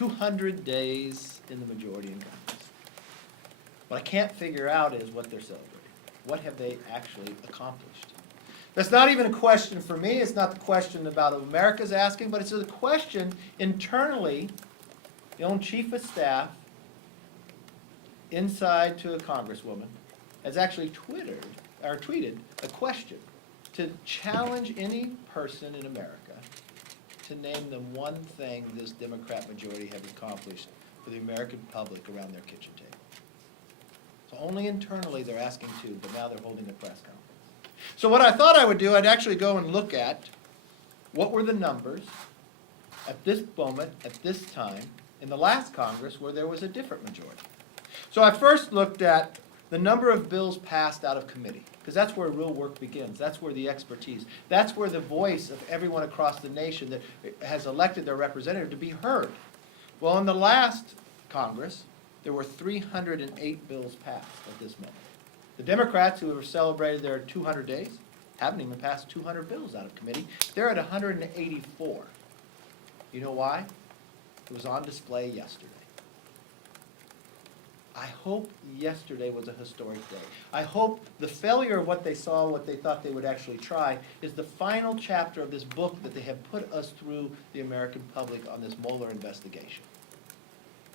200 days in the majority in Congress. What I can't figure out is what they're celebrating. What have they actually accomplished? That's not even a question for me. It's not the question about America's asking, but it's a question internally. The own chief of staff, inside to a congresswoman, has actually tweeted a question to challenge any person in America to name them one thing this Democrat majority have accomplished for the American public around their kitchen table. So only internally they're asking to, but now they're holding a press conference. So what I thought I would do, I'd actually go and look at what were the numbers at this moment, at this time, in the last Congress where there was a different majority. So I first looked at the number of bills passed out of committee, because that's where real work begins. That's where the expertise, that's where the voice of everyone across the nation that has elected their representative to be heard. Well, in the last Congress, there were 308 bills passed at this moment. The Democrats, who have celebrated their 200 days, haven't even passed 200 bills out of committee. They're at 184. You know why? It was on display yesterday. I hope yesterday was a historic day. I hope the failure of what they saw, what they thought they would actually try, is the final chapter of this book that they have put us through, the American public, on this Mueller investigation.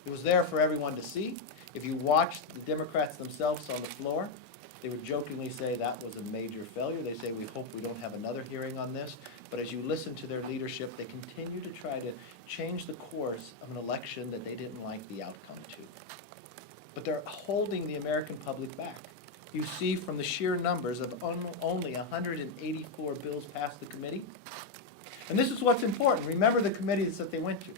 It was there for everyone to see. If you watched the Democrats themselves on the floor, they would jokingly say that was a major failure. They say, we hope we don't have another hearing on this. But as you listen to their leadership, they continue to try to change the course of an election that they didn't like the outcome to. But they're holding the American public back. You see from the sheer numbers of only 184 bills passed the committee. And this is what's important. Remember the committees that they went to.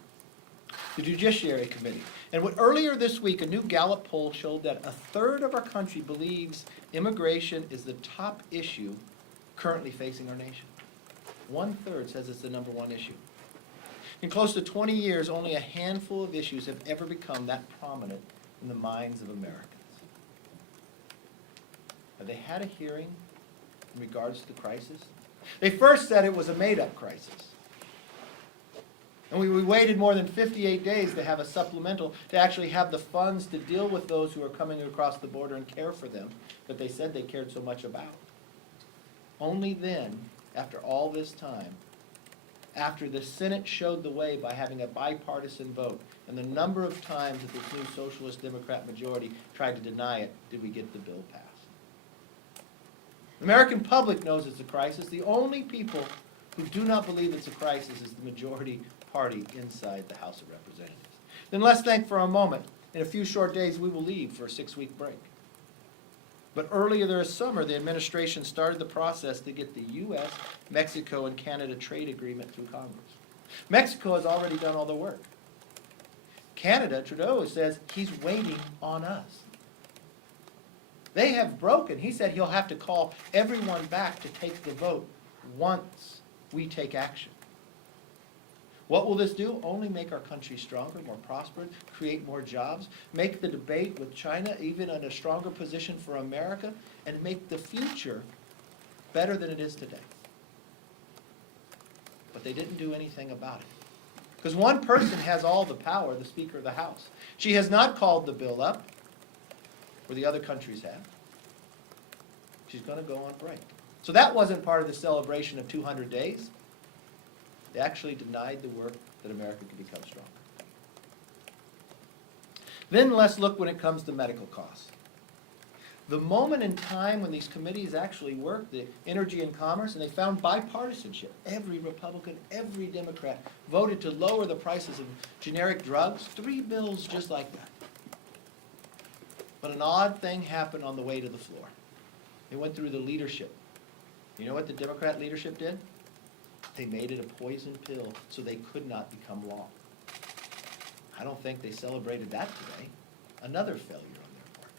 The Judiciary Committee. And what earlier this week, a new Gallup poll showed that a third of our country believes immigration is the top issue currently facing our nation. 1/3 says it's the number one issue. In close to 20 years, only a handful of issues have ever become that prominent in the minds of Americans. Have they had a hearing in regards to the crisis? They first said it was a made-up crisis. And we waited more than 58 days to have a supplemental, to actually have the funds to deal with those who are coming across the border and care for them that they said they cared so much about. Only then, after all this time, after the Senate showed the way by having a bipartisan vote, and the number of times that this new Socialist Democrat majority tried to deny it, did we get the bill passed. The American public knows it's a crisis. The only people who do not believe it's a crisis is the majority party inside the House of Representatives. Then let's think for a moment. In a few short days, we will leave for a 6-week break. But earlier this summer, the administration started the process to get the U.S., Mexico, and Canada trade agreement through Congress. Mexico has already done all the work. Canada, Trudeau, says he's waiting on us. They have broken. He said he'll have to call everyone back to take the vote once we take action. What will this do? Only make our country stronger, more prosperous, create more jobs, make the debate with China even in a stronger position for America, and make the future better than it is today. But they didn't do anything about it. Because one person has all the power, the Speaker of the House. She has not called the bill up, where the other countries have. She's going to go on break. So that wasn't part of the celebration of 200 days. They actually denied the work that America could become stronger. Then let's look when it comes to medical costs. The moment in time when these committees actually worked, the Energy and Commerce, and they found bipartisanship. Every Republican, every Democrat voted to lower the prices of generic drugs. 3 bills just like that. But an odd thing happened on the way to the floor. They went through the leadership. You know what the Democrat leadership did? They made it a poison pill so they could not become law. I don't think they celebrated that today. Another failure on their part.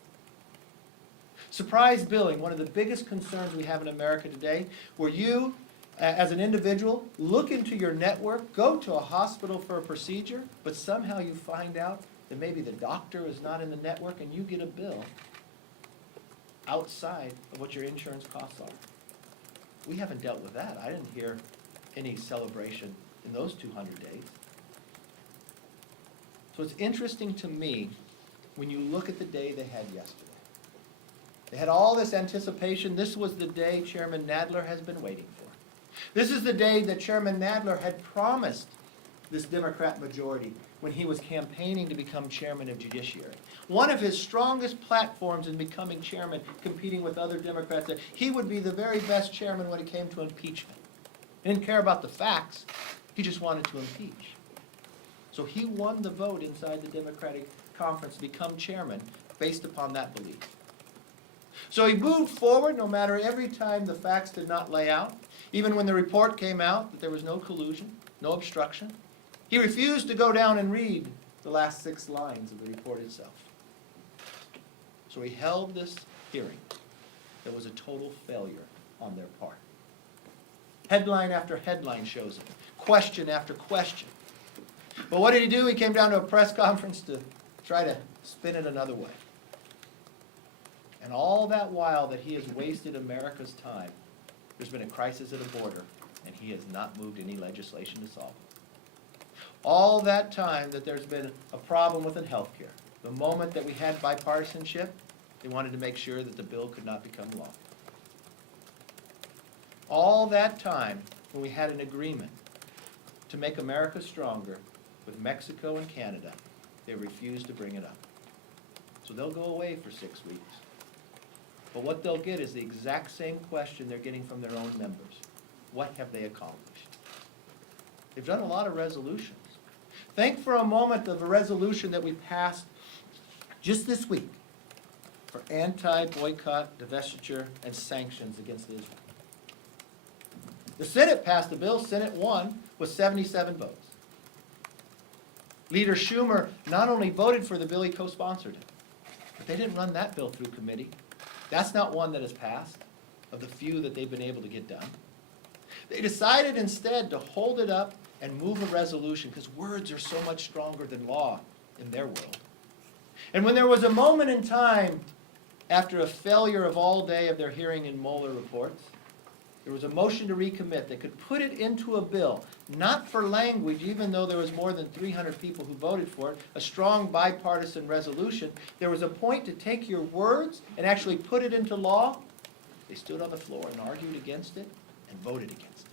Surprise billing, one of the biggest concerns we have in America today, where you, as an individual, look into your network, go to a hospital for a procedure, but somehow you find out that maybe the doctor is not in the network and you get a bill outside of what your insurance costs are. We haven't dealt with that. I didn't hear any celebration in those 200 days. So it's interesting to me when you look at the day they had yesterday. They had all this anticipation. This was the day Chairman Nadler has been waiting for. This is the day that Chairman Nadler had promised this Democrat majority when he was campaigning to become chairman of Judiciary. One of his strongest platforms in becoming chairman, competing with other Democrats, that he would be the very best chairman when it came to impeachment. He didn't care about the facts. He just wanted to impeach. So he won the vote inside the Democratic conference to become chairman based upon that belief. So he moved forward no matter every time the facts did not lay out. Even when the report came out that there was no collusion, no obstruction, he refused to go down and read the last 6 lines of the report itself. So he held this hearing that was a total failure on their part. Headline after headline shows it, question after question. But what did he do? He came down to a press conference to try to spin it another way. And all that while that he has wasted America's time, there's been a crisis at the border, and he has not moved any legislation to solve it. All that time that there's been a problem within health care, the moment that we had bipartisanship, they wanted to make sure that the bill could not become law. All that time when we had an agreement to make America stronger with Mexico and Canada, they refused to bring it up. So they'll go away for 6 weeks. But what they'll get is the exact same question they're getting from their own members. What have they accomplished? They've done a lot of resolutions. Think for a moment of a resolution that we passed just this week for anti-boycott, divestiture, and sanctions against Israel. The Senate passed the bill. Senate won with 77 votes. Leader Schumer not only voted for the bill, he co-sponsored it. But they didn't run that bill through committee. That's not one that has passed, of the few that they've been able to get done. They decided instead to hold it up and move a resolution, because words are so much stronger than law in their world. And when there was a moment in time, after a failure of all day of their hearing in Mueller reports, there was a motion to recommit that could put it into a bill, not for language, even though there was more than 300 people who voted for it, a strong bipartisan resolution. There was a point to take your words and actually put it into law. They stood on the floor and argued against it and voted against it.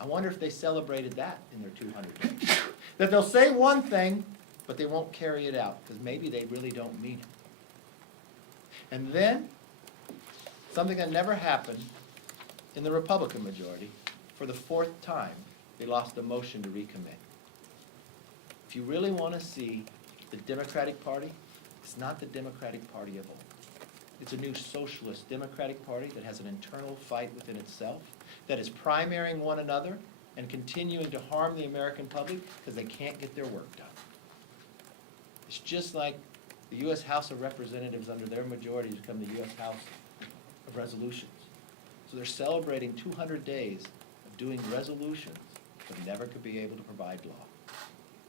I wonder if they celebrated that in their 200 days. That they'll say one thing, but they won't carry it out, because maybe they really don't mean it. And then, something that never happened in the Republican majority, for the 4th time, they lost a motion to recommit. If you really want to see the Democratic Party, it's not the Democratic Party of old. It's a new socialist Democratic Party that has an internal fight within itself, that is primarying one another and continuing to harm the American public because they can't get their work done. It's just like the U.S. House of Representatives under their majority has become the U.S. House of Resolutions. So they're celebrating 200 days of doing resolutions but never could be able to provide law.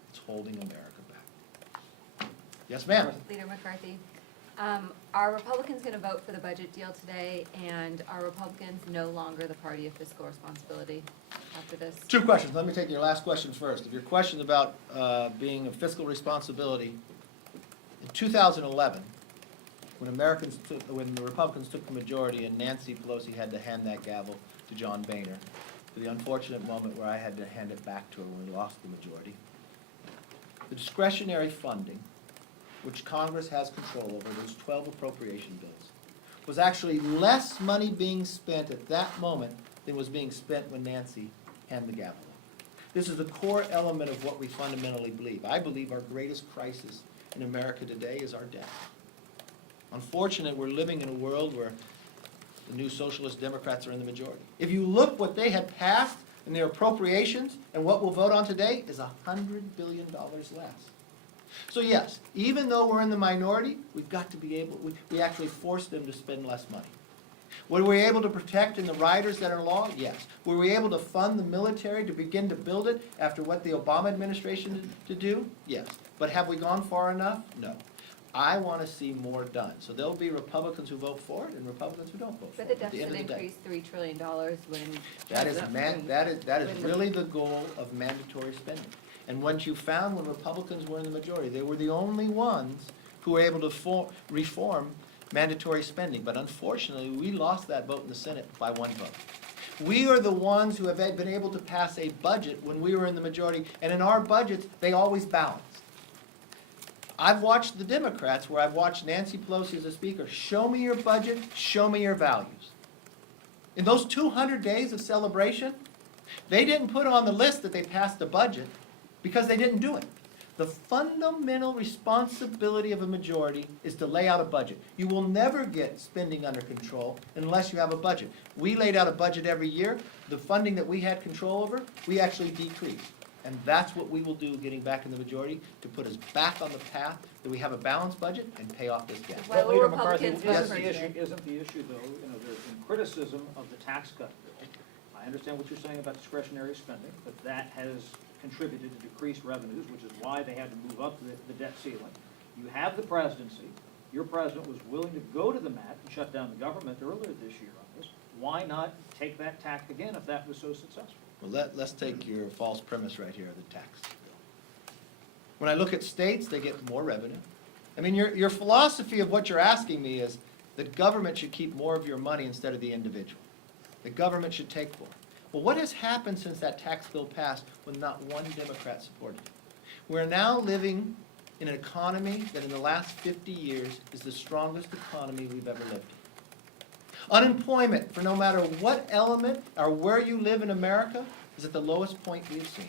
It's holding America back. Yes, ma'am. Leader McCarthy, are Republicans going to vote for the budget deal today, and are Republicans no longer the party of fiscal responsibility after this? 2 questions. Let me take your last question first. If your question about being a fiscal responsibility, in 2011, when the Republicans took the majority and Nancy Pelosi had to hand that gavel to John Boehner, to the unfortunate moment where I had to hand it back to her when we lost the majority, the discretionary funding, which Congress has control over, those 12 appropriation bills, was actually less money being spent at that moment than was being spent when Nancy handed the gavel. This is the core element of what we fundamentally believe. I believe our greatest crisis in America today is our debt. Unfortunately, we're living in a world where the new socialist Democrats are in the majority. If you look what they had passed in their appropriations and what we'll vote on today is $100 billion less. So yes, even though we're in the minority, we've got to be able, we actually forced them to spend less money. Were we able to protect in the riders that are law? Yes. Were we able to fund the military to begin to build it after what the Obama administration did to do? Yes. But have we gone far enough? No. I want to see more done. So there'll be Republicans who vote for it and Republicans who don't vote for it. But the deficit increased $3 trillion when... That is really the goal of mandatory spending. And what you found when Republicans were in the majority, they were the only ones who were able to reform mandatory spending. But unfortunately, we lost that vote in the Senate by 1 vote. We are the ones who have been able to pass a budget when we were in the majority, and in our budgets, they always balanced. I've watched the Democrats, where I've watched Nancy Pelosi as a speaker, show me your budget, show me your values. In those 200 days of celebration, they didn't put on the list that they passed a budget because they didn't do it. The fundamental responsibility of a majority is to lay out a budget. You will never get spending under control unless you have a budget. We laid out a budget every year. The funding that we had control over, we actually decreased. And that's what we will do getting back in the majority, to put us back on the path that we have a balanced budget and pay off this debt. Why will Leader McCarthy, Republicans vote isn't for the it issue, today? isn't the issue though, there's been criticism of the tax cut bill. I understand what you're saying about discretionary spending, but that has contributed to decreased revenues, which is why they had to move up the debt ceiling. You have the presidency. Your president was willing to go to the mat and shut down the government earlier this year on this. Why not take that tack again if that was so successful? Well, let's take your false premise right here, the tax bill. When I look at states, they get more revenue. I mean, your philosophy of what you're asking me is that government should keep more of your money instead of the individual. The government should take more. Well, what has happened since that tax bill passed when not one Democrat supported it? We're now living in an economy that in the last 50 years is the strongest economy we've ever lived in. Unemployment, for no matter what element or where you live in America, is at the lowest point we've seen.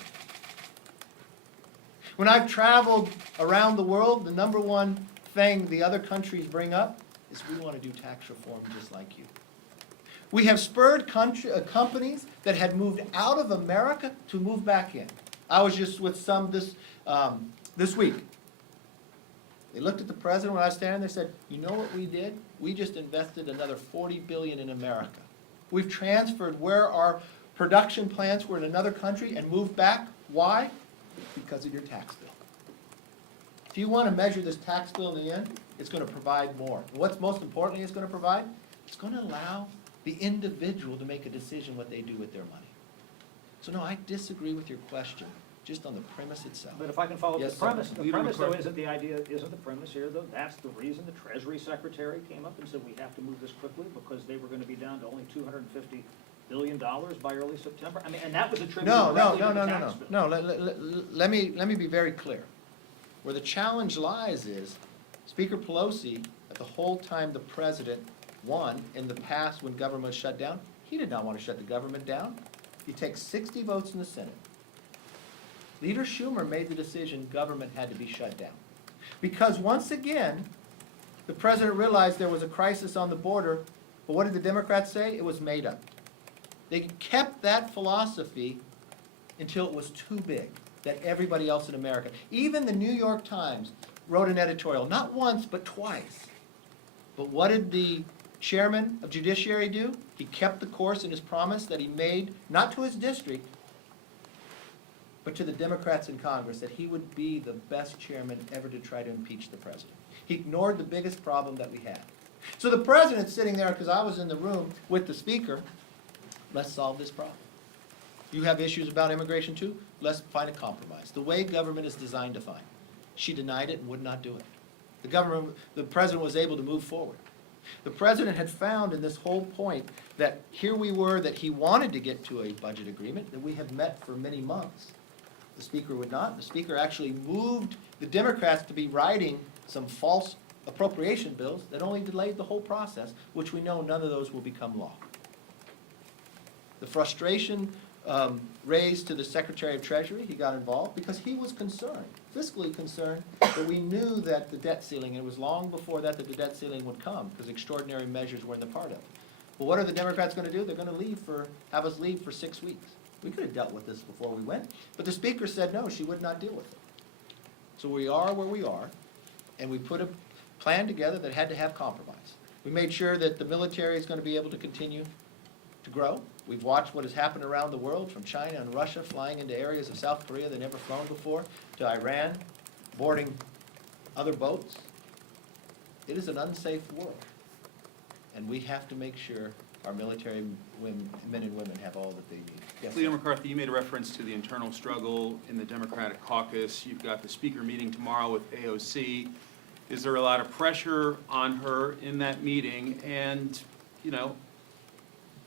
When I've traveled around the world, the number one thing the other countries bring up is we want to do tax reform just like you. We have spurred companies that had moved out of America to move back in. I was just with some this week. They looked at the president when I was standing there and said, you know what we did? We just invested another $40 billion in America. We've transferred where our production plants were in another country and moved back. Why? Because of your tax bill. If you want to measure this tax bill in the end, it's going to provide more. And what's most importantly it's going to provide? It's going to allow the individual to make a decision what they do with their money. So no, I disagree with your question, just on the premise itself. But if I can follow up Yes, the sir. premise, the Leader premise though McCarthy. isn't the idea, isn't the premise here though, that's the reason the Treasury Secretary came up and said we have to move this quickly because they were gonna be down to only $250 billion by early September? I mean, and that was attributed No, directly to the tax bill. no, let me be very clear. Where the challenge lies is, Speaker Pelosi, at the whole time the president won, in the past when government was shut down, he did not want to shut the government down. He takes 60 votes in the Senate. Leader Schumer made the decision government had to be shut down. Because once again, the president realized there was a crisis on the border, but what did the Democrats say? It was made up. They kept that philosophy until it was too big, that everybody else in America, even the New York Times wrote an editorial, not once, but twice. But what did the chairman of Judiciary do? He kept the course in his promise that he made, not to his district, but to the Democrats in Congress, that he would be the best chairman ever to try to impeach the president. He ignored the biggest problem that we had. So the president's sitting there, because I was in the room with the speaker, let's solve this problem. You have issues about immigration too? Let's find a compromise. The way government is designed to find. She denied it and would not do it. The president was able to move forward. The president had found in this whole point that here we were, that he wanted to get to a budget agreement that we have met for many months. The speaker would not. The speaker actually moved the Democrats to be writing some false appropriation bills that only delayed the whole process, which we know none of those will become law. The frustration raised to the Secretary of Treasury, he got involved because he was concerned, fiscally concerned, that we knew that the debt ceiling, and it was long before that the debt ceiling would come because extraordinary measures were in the part of it. Well, what are the Democrats going to do? They're going to have us leave for 6 weeks. We could have dealt with this before we went, but the Speaker said no, she would not deal with it. So we are where we are, and we put a plan together that had to have compromise. We made sure that the military is going to be able to continue to grow. We've watched what has happened around the world, from China and Russia flying into areas of South Korea they've never flown before, to Iran boarding other boats. It is an unsafe world, and we have to make sure our military men and women have all that they need. Yes, Leader McCarthy, you made a reference to the internal struggle in the Democratic caucus. You've got the speaker meeting tomorrow with AOC. Is there a lot of pressure on her in that meeting? And, you know,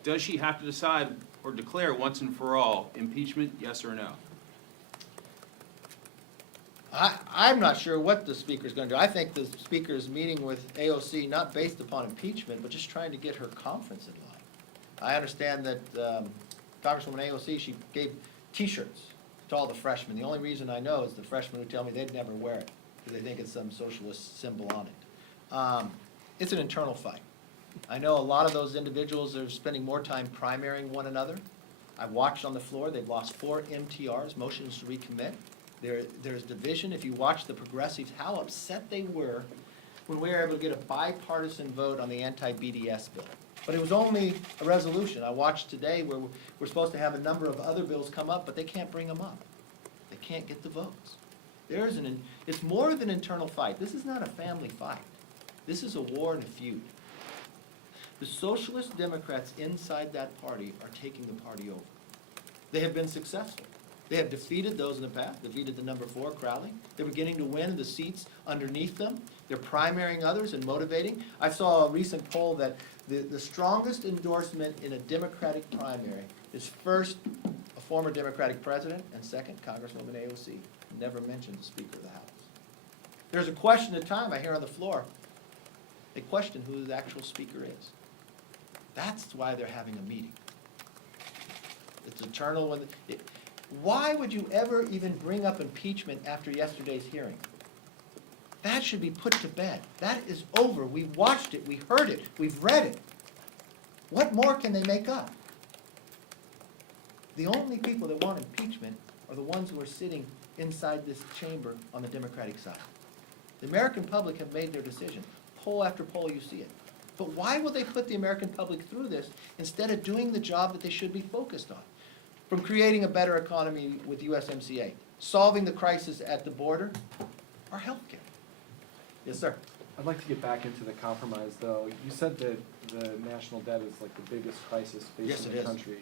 does she have to decide or declare once and for all impeachment, yes or no? I'm not sure what the speaker's gonna do. I think the speaker's meeting with AOC not based upon impeachment, but just trying to get her conference in line. I understand that Congresswoman AOC, she gave T-shirts to all the freshmen. The only reason I know is the freshmen who tell me they'd never wear it, because they think it's some socialist symbol on it. It's an internal fight. I know a lot of those individuals are spending more time primarying one another. I watched on the floor, they've lost 4 MTRs, motions to recommit. There's division. If you watch the progressives, how upset they were when we were able to get a bipartisan vote on the anti-BDS bill. But it was only a resolution. I watched today where we're supposed to have a number of other bills come up, but they can't bring them up. They can't get the votes. It's more than an internal fight. This is not a family fight. This is a war and a feud. The socialist Democrats inside that party are taking the party over. They have been successful. They have defeated those in the past, defeated the number 4, Crowley. They're beginning to win the seats underneath them. They're primarying others and motivating. I saw a recent poll that the strongest endorsement in a Democratic primary is first a former Democratic president, and second, Congresswoman AOC. Never mentioned the Speaker of the House. There's a question at a time I hear on the floor. They question who the actual Speaker is. That's why they're having a meeting. It's eternal. Why would you ever even bring up impeachment after yesterday's hearing? That should be put to bed. That is over. We watched it, we heard it, we've read it. What more can they make up? The only people that want impeachment are the ones who are sitting inside this chamber on the Democratic side. The American public have made their decision. Poll after poll, you see it. But why will they put the American public through this instead of doing the job that they should be focused on? From creating a better economy with USMCA, solving the crisis at the border, or healthcare. Yes, sir. I'd like to get back into the compromise, though. You said that the national debt is like the biggest crisis Yes, facing it the is. country.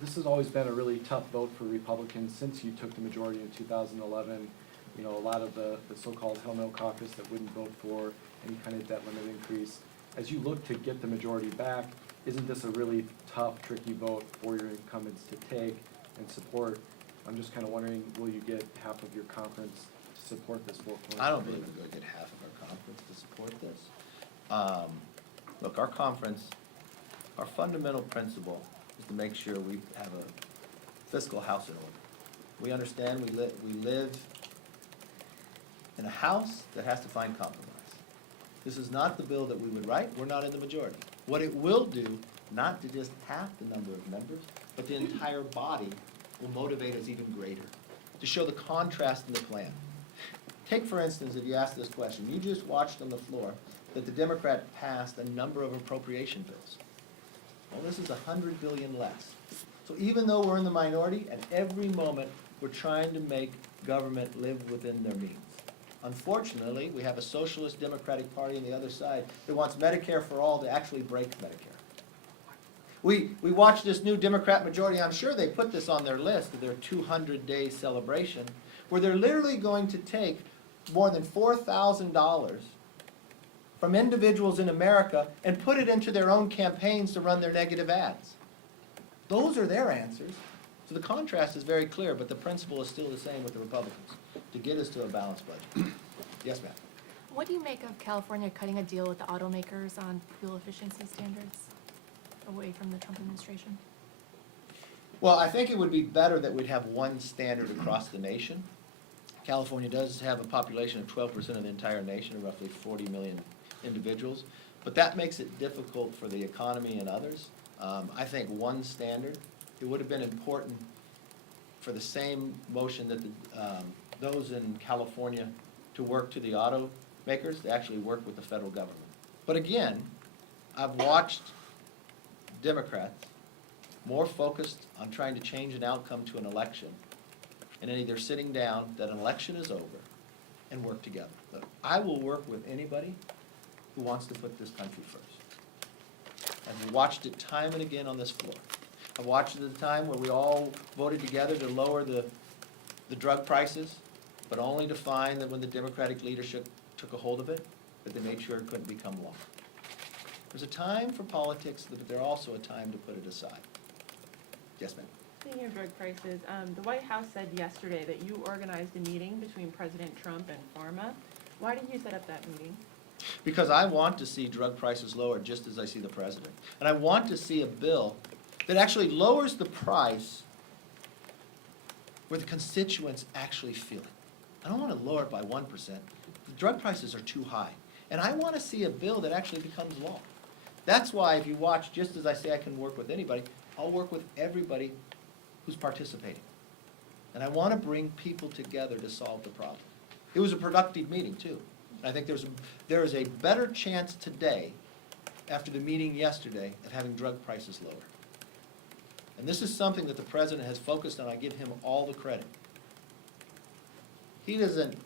This has always been a really tough vote for Republicans since you took the majority in 2011. You know, a lot of the so-called Hell No caucus that wouldn't vote for any kind of debt limit increase. As you look to get the majority back, isn't this a really tough, tricky vote for your incumbents to take and support? I'm just kind of wondering, will you get half of your conference to support this 4-point? I don't believe we're going to get half of our conference to support this. Look, our conference, our fundamental principle is to make sure we have a fiscal house in order. We understand we live in a house that has to find compromise. This is not the bill that we would write. We're not in the majority. What it will do, not to just half the number of members, but the entire body will motivate us even greater, to show the contrast in the plan. Take, for instance, if you ask this question, you just watched on the floor that the Democrat passed a number of appropriation bills. Well, this is $100 billion less. So even though we're in the minority, at every moment, we're trying to make government live within their means. Unfortunately, we have a socialist Democratic Party on the other side that wants Medicare for all to actually break Medicare. We watched this new Democrat majority, I'm sure they put this on their list of their 200-day celebration, where they're literally going to take more than $4,000 from individuals in America and put it into their own campaigns to run their negative ads. Those are their answers. So the contrast is very clear, but the principle is still the same with the Republicans, to get us to a balanced budget. Yes, ma'am. What do you make of California cutting a deal with the automakers on fuel efficiency standards away from the Trump administration? Well, I think it would be better that we'd have one standard across the nation. California does have a population of 12% of the entire nation, roughly 40 million individuals, but that makes it difficult for the economy and others. I think one standard, it would have been important for the same motion that those in California to work to the automakers, to actually work with the federal government. But again, I've watched Democrats more focused on trying to change an outcome to an election, and then either sitting down that an election is over and work together. But I will work with anybody who wants to put this country first. I've watched it time and again on this floor. I've watched it at the time where we all voted together to lower the drug prices, but only to find that when the Democratic leadership took a hold of it, that they made sure it couldn't become law. There's a time for politics, but there's also a time to put it aside. Yes, ma'am? Speaking of drug prices, the White House said yesterday that you organized a meeting between President Trump and pharma. Why did you set up that meeting? Because I want to see drug prices lowered just as I see the president. And I want to see a bill that actually lowers the price where the constituents actually feel it. I don't want to lower it by 1%. The drug prices are too high. And I want to see a bill that actually becomes law. That's why if you watch, just as I say I can work with anybody, I'll work with everybody who's participating. And I want to bring people together to solve the problem. It was a productive meeting, too. I think there is a better chance today, after the meeting yesterday, of having drug prices lower. And this is something that the president has focused on. I give him all the credit. He doesn't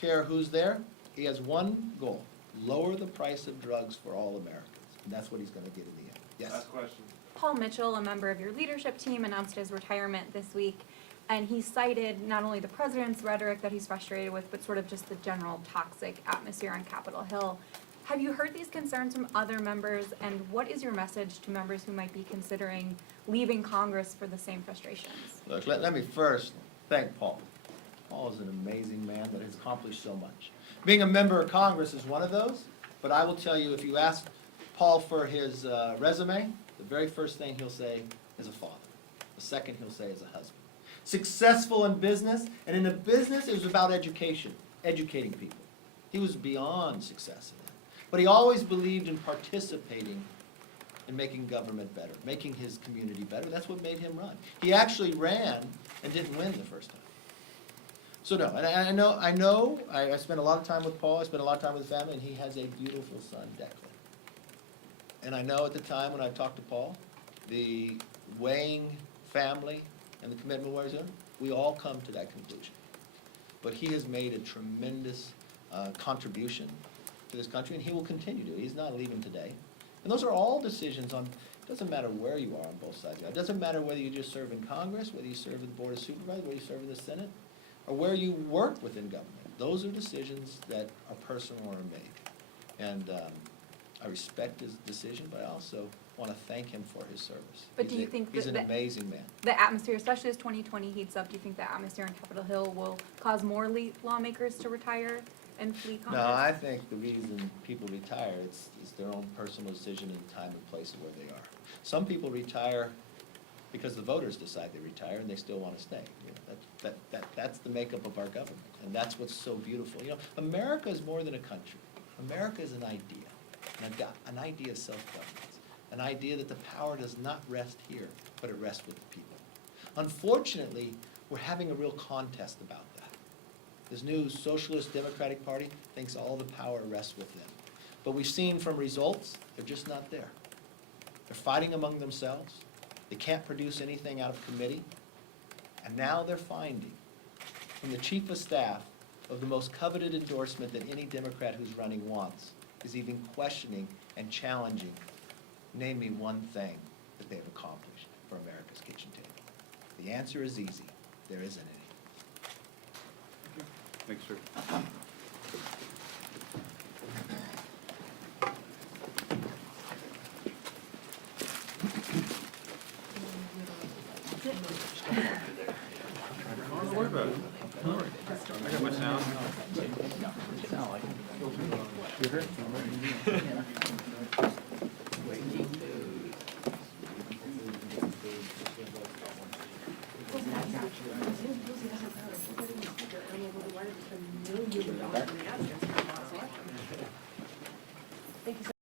care who's there. He has one goal: lower the price of drugs for all Americans. And that's what he's going to get in the end. Yes? Last question. Paul Mitchell, a member of your leadership team, announced his retirement this week, and he cited not only the president's rhetoric that he's frustrated with, but sort of just the general toxic atmosphere on Capitol Hill. Have you heard these concerns from other members, and what is your message to members who might be considering leaving Congress for the same frustrations? Look, let me first thank Paul. Paul is an amazing man that has accomplished so much. Being a member of Congress is one of those, but I will tell you, if you ask Paul for his resume, the very first thing he'll say is a father. The second he'll say is a husband. Successful in business, and in the business it was about education, educating people. He was beyond success in that. But he always believed in participating in making government better, making his community better. That's what made him run. He actually ran and didn't win the first time. So no, and I spent a lot of time with Paul, I spent a lot of time with his family, and he has a beautiful son, Declan. And I know at the time when I talked to Paul, the weighing family and the commitment where he's in, we all come to that conclusion. But he has made a tremendous contribution to this country, and he will continue to. He's not leaving today. And those are all decisions on, it doesn't matter where you are on both sides. It doesn't matter whether you just serve in Congress, whether you serve in the Board of Supervisors, whether you serve in the Senate, or where you work within government. Those are decisions that are personal or made. And I respect his decision, but I also want to thank him for his service. But do you think he's that an amazing man. The atmosphere, especially as 2020 heats up, do you think the atmosphere on Capitol Hill will cause more lawmakers to retire and flee No, Congress? I think the reason people retire, it's their own personal decision and time and place of where they are. Some people retire because the voters decide they retire and they still want to stay. You know, that's the makeup of our government, and that's what's so beautiful. You know, America is more than a country. America is an idea, an idea of self-governance, an idea that the power does not rest here, but it rests with the people. Unfortunately, we're having a real contest about that. This new Socialist Democratic Party thinks all the power rests with them. But we've seen from results, they're just not there. They're fighting among themselves. They can't produce anything out of committee. And now they're finding from the chief of staff of the most coveted endorsement that any Democrat who's running wants is even questioning and challenging, name me one thing that they've accomplished for America's kitchen table. The answer is easy. There isn't any. Thanks, sir. Don't worry about it. I got my sound.